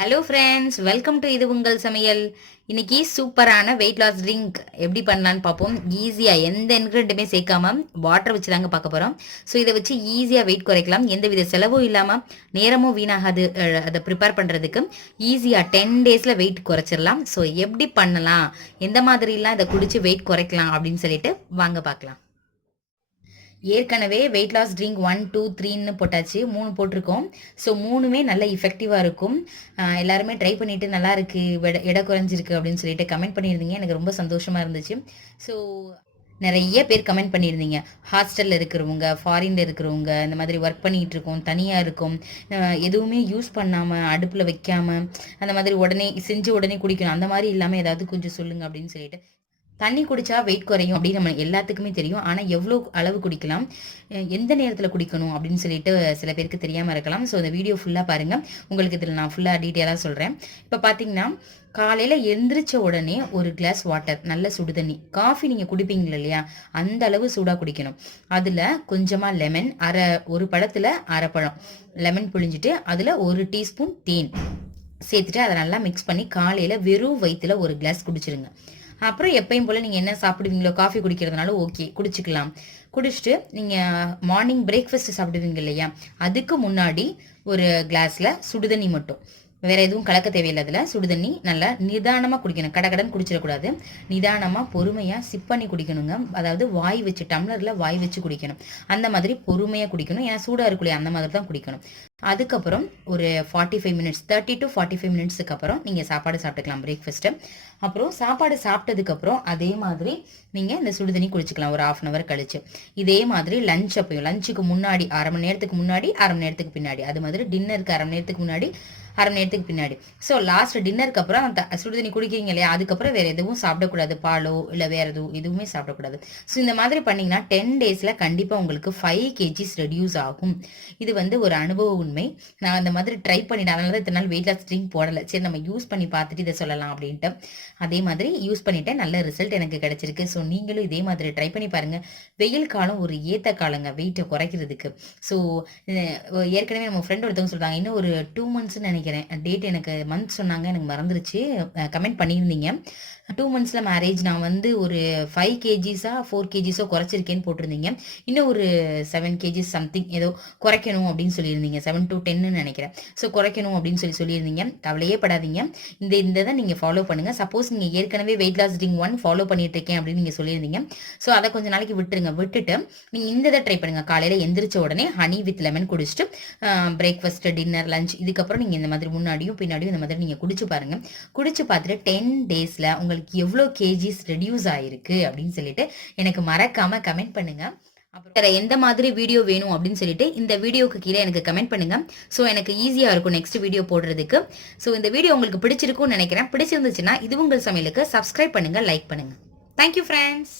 Hello friends, welcome to இது உங்கள் சமையல். இன்னைக்கு சூப்பரான வெயிட் லாஸ் ட்ரிங்க் எப்படி பண்ணலான்னு பார்ப்போம். ஈஸியாக எந்த இன்க்ரீடியண்ட்டுமே சேர்க்காம வாட்டர் வச்சு தாங்க பார்க்க போகிறோம். ஸோ இதை வச்சு ஈஸியாக வெயிட் குறைக்கலாம், எந்தவித செலவும் இல்லாமல், நேரமும் வீணாகாது. அதை ப்ரிப்பேர் பண்ணுறதுக்கு ஈஸியாக 10 டேஸில் வெயிட் குறைச்சிடலாம். ஸோ எப்படி பண்ணலாம், எந்த மாதிரிலாம் இதை குடிச்சு வெயிட் குறைக்கலாம் அப்படின்னு சொல்லிட்டு வாங்க பார்க்கலாம். ஏற்கனவே வெயிட் லாஸ் ட்ரிங்க் 1, 2, 3ன்னு போட்டாச்சு, 3 போட்டிருக்கோம். ஸோ 3மே நல்ல இஃபெக்டிவாக இருக்கும். எல்லாருமே ட்ரை பண்ணிட்டு நல்லா இருக்கு, எடை குறைஞ்சிருக்கு அப்படின்னு சொல்லிட்டு கமெண்ட் பண்ணியிருந்தீங்க. எனக்கு ரொம்ப சந்தோஷமா இருந்துச்சு. ஸோ நிறைய பேர் கமெண்ட் பண்ணியிருந்தீங்க. ஹாஸ்டலில் இருக்கிறவங்க, ஃபாரினில் இருக்கிறவங்க, இந்த மாதிரி ஒர்க் பண்ணிகிட்டு இருக்கோம், தனியாக இருக்கும், எதுவுமே யூஸ் பண்ணாமல் அடுப்பில் வைக்காமல் அந்த மாதிரி உடனே செஞ்சு உடனே குடிக்கணும், அந்த மாதிரி இல்லாமல் ஏதாவது கொஞ்சம் சொல்லுங்கள் அப்படின்னு சொல்லிட்டு. தண்ணி குடிச்சா வெயிட் குறையும் அப்படின்னு நம்ம எல்லாத்துக்குமே தெரியும். ஆனால் எவ்வளோ அளவு குடிக்கலாம், எந்த நேரத்தில் குடிக்கணும் அப்படின்னு சொல்லிட்டு சில பேருக்கு தெரியாமல் இருக்கலாம். ஸோ இந்த வீடியோ ஃபுல்லாக பாருங்கள், உங்களுக்கு இதில் நான் ஃபுல்லாக டீட்டெயிலாக சொல்கிறேன். இப்போ பார்த்தீங்கன்னா, காலையில் எந்திரிச்ச உடனே ஒரு கிளாஸ் வாட்டர், நல்ல சுடு தண்ணி. காஃபி நீங்கள் குடிப்பீங்களா இல்லையா, அந்த அளவு சூடாக குடிக்கணும். அதில் கொஞ்சமாக லெமன், ஒரு பழத்தில் அரை பழம் லெமன் புழிஞ்சிட்டு அதில் 1 டீஸ்பூன் தேன் சேர்த்துட்டு அதை நல்லா மிக்ஸ் பண்ணி காலையில் வெறும் வயிற்றுல ஒரு கிளாஸ் குடிச்சிருங்க. அப்புறம் எப்பயும் போல் நீங்கள் என்ன சாப்பிடுவீங்களோ, காஃபி குடிக்கிறதுனால ஓகே குடிச்சிக்கலாம். குடிச்சிட்டு நீங்கள் மார்னிங் பிரேக்ஃபாஸ்ட் சாப்பிடுவீங்க இல்லையா, அதுக்கு முன்னாடி ஒரு கிளாஸில் சுடுதண்ணி மட்டும், வேற எதுவும் கலக்க தேவையில்லை. அதில் சுடுதண்ணி நல்லா நிதானமாக குடிக்கணும், கடகடன் குடிச்சிடக்கூடாது. நிதானமாக பொறுமையாக சிப் பண்ணி குடிக்கணுங்க. அதாவது வாய் வச்சு, டம்ளரில் வாய் வச்சு குடிக்கணும். அந்த மாதிரி பொறுமையாக குடிக்கணும், ஏன்னா சூடாக இருக்கலையே, அந்த மாதிரி தான் குடிக்கணும். அதுக்கப்புறம் ஒரு 45 மினிட்ஸ், 30 to 45 மினிட்ஸுக்கு அப்புறம் நீங்கள் சாப்பாடு சாப்பிட்டுக்கலாம், பிரேக்ஃபாஸ்ட்டு. அப்புறம் சாப்பாடு சாப்பிட்டதுக்கப்புறம் அதே மாதிரி நீங்கள் இந்த சுடுதண்ணி குடிச்சிக்கலாம் ஒரு 1/2 hour கழிச்சு. இதே மாதிரி லஞ்ச் அப்பயும், லஞ்சுக்கு முன்னாடி 1/2 மணி நேரத்துக்கு முன்னாடி, 1/2 மணி நேரத்துக்கு பின்னாடி, அது மாதிரி டின்னருக்கு 1/2 மணி நேரத்துக்கு முன்னாடி, 1/2 மணி நேரத்துக்கு பின்னாடி. ஸோ லாஸ்ட் டின்னருக்கு அப்புறம் அந்த சுடுதண்ணி குடிக்கிறீங்க இல்லையா, அதுக்கப்புறம் வேறு எதுவும் சாப்பிடக்கூடாது, பாலோ இல்லை வேறு எதுவுமே சாப்பிடக்கூடாது. ஸோ இந்த மாதிரி பண்ணிங்கன்னா 10 டேஸில் கண்டிப்பாக உங்களுக்கு 5 kgs ரெடியூஸ் ஆகும். இது வந்து ஒரு அனுபவ உண்மை. நான் அந்த மாதிரி ட்ரை பண்ணிட்டேன், அதனால தான் இத்தனை நாள் வெயிட் லாஸ் ட்ரிங்க் போடலை. சரி நம்ம யூஸ் பண்ணி பார்த்துட்டு இதை சொல்லலாம் அப்படின்ட்டு அதே மாதிரி யூஸ் பண்ணிட்டேன், நல்ல ரிசல்ட் எனக்கு கிடைச்சிருக்கு. ஸோ நீங்களும் இதே மாதிரி ட்ரை பண்ணி பாருங்கள். வெயில் காலம் ஒரு ஏற்ற காலங்க வெயிட்டை குறைக்கிறதுக்கு. ஸோ ஏற்கனவே நம்ம ஃப்ரெண்ட் ஒருத்தவங்க சொல்கிறாங்க, இன்னும் ஒரு 2 monthsன்னு நினைக்கிறேன் டேட், எனக்கு மந்த் சொன்னாங்க, எனக்கு மறந்துருச்சு. கமெண்ட் பண்ணியிருந்தீங்க 2 monthsல மேரேஜ், நான் வந்து ஒரு 5 kgsா 4 kgsோ குறைச்சிருக்கேன்னு போட்டிருந்தீங்க. இன்னும் ஒரு 7 kgs சம்திங் ஏதோ குறைக்கணும் அப்படின்னு சொல்லியிருந்தீங்க, 7 to 10ன்னு நினைக்கிறேன். ஸோ குறைக்கணும் அப்படின்னு சொல்லியிருந்தீங்க. கவலையே படாதீங்க, இந்த தான் நீங்கள் ஃபாலோ பண்ணுங்கள். சப்போஸ் நீங்கள் ஏற்கனவே வெயிட் லாஸ் ட்ரிங்க் 1 ஃபாலோ பண்ணிட்டு இருக்கேன் அப்படின்னு நீங்கள் சொல்லியிருந்தீங்க. ஸோ அதை கொஞ்சம் நாளைக்கு விட்டுட்டு நீங்கள் இந்த இதை ட்ரை பண்ணுங்கள். காலையில் எந்திரிச்ச உடனே ஹனி வித் லெமன் குடிச்சிட்டு பிரேக்ஃபாஸ்ட், டின்னர், லஞ்ச் இதுக்கப்புறம் நீங்கள் இந்த மாதிரி முன்னாடியும் பின்னாடியும் இந்த மாதிரி நீங்கள் குடிச்சு பாருங்கள். குடிச்சு பார்த்துட்டு 10 டேஸில் உங்களுக்கு எவ்வளோ கேஜிஸ் ரெடியூஸ் ஆயிருக்கு அப்படின்னு சொல்லிட்டு எனக்கு மறக்காம கமெண்ட் பண்ணுங்க. அப்புறம் வேற எந்த மாதிரி வீடியோ வேணும் அப்படின்னு சொல்லிட்டு இந்த வீடியோக்கு கீழே எனக்கு கமெண்ட் பண்ணுங்க. ஸோ எனக்கு ஈஸியா இருக்கும் நெக்ஸ்ட் வீடியோ போடுறதுக்கு. ஸோ இந்த வீடியோ உங்களுக்கு பிடிச்சிருக்கும்னு நினைக்கிறேன். பிடிச்சிருந்துச்சுன்னா இது உங்கள் சமையலுக்கு சப்ஸ்கிரைப் பண்ணுங்க, லைக் பண்ணுங்க. Thank you friends.